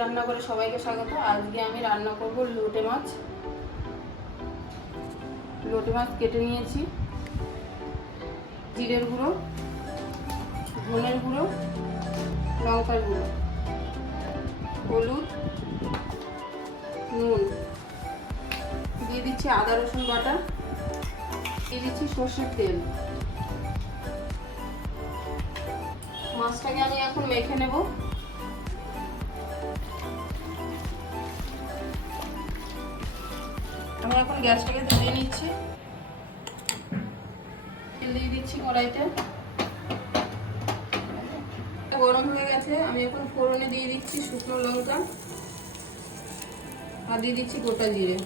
রান্নাঘরে সবাইকে স্বাগত। আজকে আমি রান্না করব লোটে মাছ। লোটে মাছ কেটে নিয়েছি। জিরের গুঁড়ো, ধনের গুঁড়ো, লঙ্কার গুঁড়ো, হলুদ, নুন। দিয়ে দিচ্ছি আদা, রসুন বাটা। দিয়ে দিচ্ছি সর্ষের তেল। মাছটাকে আমি এখন মেখে নেব। আমি এখন গ্যাসটাকে ধরিয়ে নিচ্ছি। তেল দিয়ে দিচ্ছি কড়াইতে। গরম হয়ে গেছে, আমি এখন ফোড়নে দিয়ে দিচ্ছি শুকনো লঙ্কা আর দিয়ে দিচ্ছি গোটা জিরে।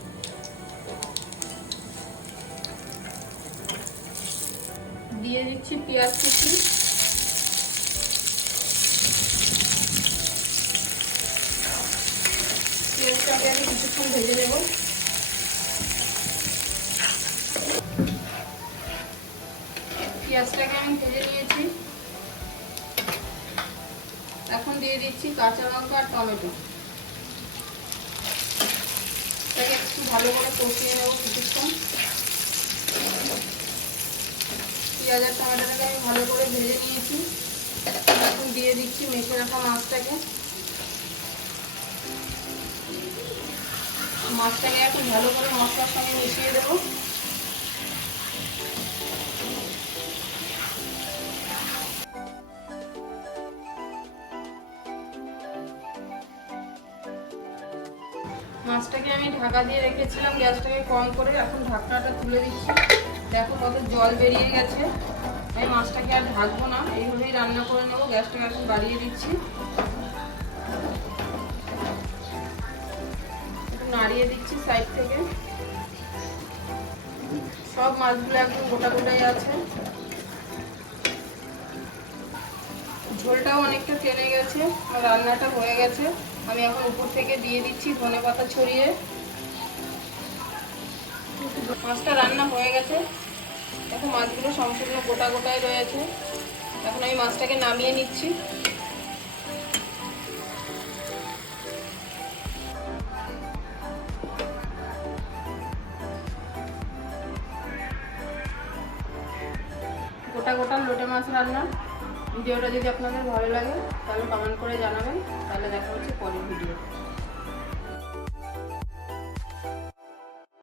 দিয়ে দিচ্ছি পেঁয়াজ কুচি। পেঁয়াজটাকে আমি কিছুক্ষণ ভেজে নেব। পেঁয়াজটাকে আমি ভেজে নিয়েছি এখন দিয়ে দিচ্ছি কাঁচা লঙ্কা আর টমেটো। এটাকে একটু ভালো করে কষিয়ে নেব কিছুক্ষণ। পেঁয়াজ আর টমেটোটাকে আমি ভালো করে ভেজে নিয়েছি। এখন দিয়ে দিচ্ছি মেখে রাখা মাছটাকে। মাছটাকে এখন ভালো করে মশলার সঙ্গে মিশিয়ে দেবো। মাছটাকে আমি ঢাকা দিয়ে রেখেছিলাম, গ্যাসটাকে কম করে এখন ঢাকনাটা তুলে দিচ্ছি। দেখো কত জল বেরিয়ে গেছে। আমি মাছটাকে আর ঢাকবো না, এইভাবেই রান্না করে নেব, গ্যাসটাকে এখন বাড়িয়ে দিচ্ছি। নাড়িয়ে দিচ্ছি সাইড থেকে। সব মাছগুলো একদম গোটা গোটাই আছে। ঝোলটাও অনেকটা টেনে গেছে, আর রান্নাটা হয়ে গেছে। আমি এখন উপর থেকে দিয়ে দিচ্ছি ধনে পাতা ছড়িয়ে। মাছটা রান্না হয়ে গেছে। এখন মাছগুলো সম্পূর্ণ গোটা গোটাই রয়েছে। এখন আমি মাছটাকে নামিয়ে নিচ্ছি। গোটা গোটা লোটে মাছ রান্না। ভিডিওটা যদি আপনাদের ভালো লাগে তাহলে কমেন্ট করে জানাবেন। তাহলে দেখা হচ্ছে পরের ভিডিও